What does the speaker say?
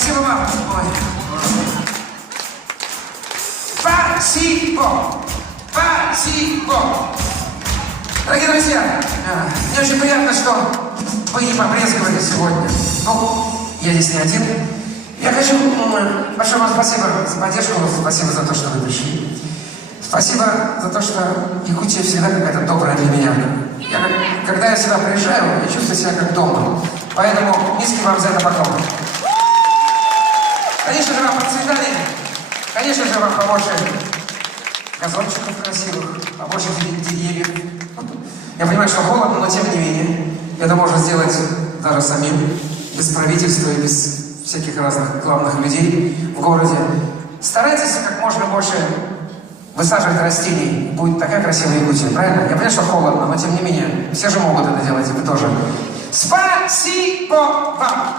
Спасибо вам. Спасибо. Спасибо. Дорогие друзья, мне очень приятно, что вы не побрезговали сегодня. Ну, я здесь не один. Я хочу большое вам спасибо за поддержку, спасибо за то, что вы пришли. Спасибо за то, что Якутия всегда какая-то добрая для меня. Когда я сюда приезжаю, я чувствую себя как дома. Поэтому низкий вам за это поклон. Конечно же, вам процветание. Конечно же, вам побольше газончиков красивых, побольше деревьев. Я понимаю, что холодно, но тем не менее, это можно сделать даже самим, без правительства и без всяких разных главных людей в городе. Старайтесь как можно больше высаживать растений. Будет такая красивая Якутия, правильно? Я понимаю, что холодно, но тем не менее, все же могут это делать, и вы тоже. Спасибо вам!